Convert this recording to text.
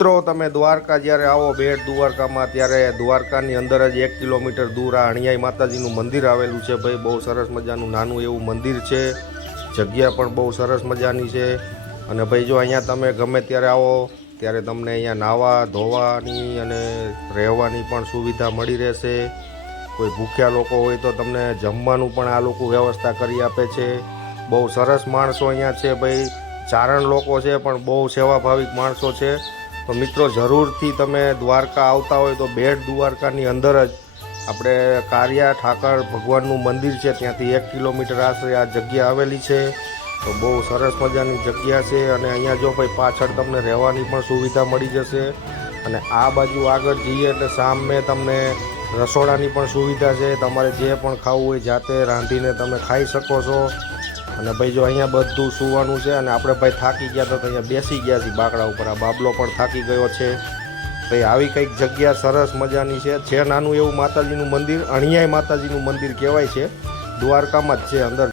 મિત્રો તમે દ્વારકા જ્યારે આવો બેટ દ્વારકામાં ત્યારે દ્વારકાની અંદર જ 1 કિલોમીટર દૂર આ અણિયાઈ માતાજીનું મંદિર આવેલું છે ભાઈ. બહુ સરસ મજાનું નાનું એવું મંદિર છે. જગ્યા પણ બહુ સરસ મજાની છે. અને ભાઈ જો અહીંયા તમે ગમે ત્યારે આવો ત્યારે તમને અહીંયા નાહવા ધોવાની અને રહેવાની પણ સુવિધા મળી રહેશે. કોઈ ભૂખ્યા લોકો હોય તો તમને જમવાનું પણ આ લોકો વ્યવસ્થા કરી આપે છે. બહુ સરસ માણસો અહીંયા છે ભાઈ. ચારણ લોકો છે પણ બહુ સેવાભાવિક માણસો છે. તો મિત્રો જરૂરથી તમે દ્વારકા આવતા હોય તો બેટ દ્વારકાની અંદર જ આપણે કારિયા ઠાકર ભગવાનનું મંદિર છે, ત્યાંથી 1 કિલોમીટર આશરે આ જગ્યા આવેલી છે. તો બહુ સરસ મજાની જગ્યા છે. અને અહીંયા જો ભાઈ પાછળ તમને રહેવાની પણ સુવિધા મળી જશે. અને આ બાજુ આગળ જઈએ એટલે સામે તમને રસોડાની પણ સુવિધા છે. તમારે જે પણ ખાવું હોય જાતે રાંધીને તમે ખાઈ શકો છો. અને ભાઈ જો અહીંયા બધું સૂવાનું છે. અને આપણે ભાઈ થાકી ગયા તો અહીંયા બેસી ગયા છીએ બાકડા ઉપર. આ બાબલો પણ થાકી ગયો છે ભાઈ. આવી કંઈક જગ્યા સરસ મજાની છે નાનું એવું માતાજીનું મંદિર. અણિયાઈ માતાજીનું મંદિર કહેવાય છે. દ્વારકામાં જ છે અંદર.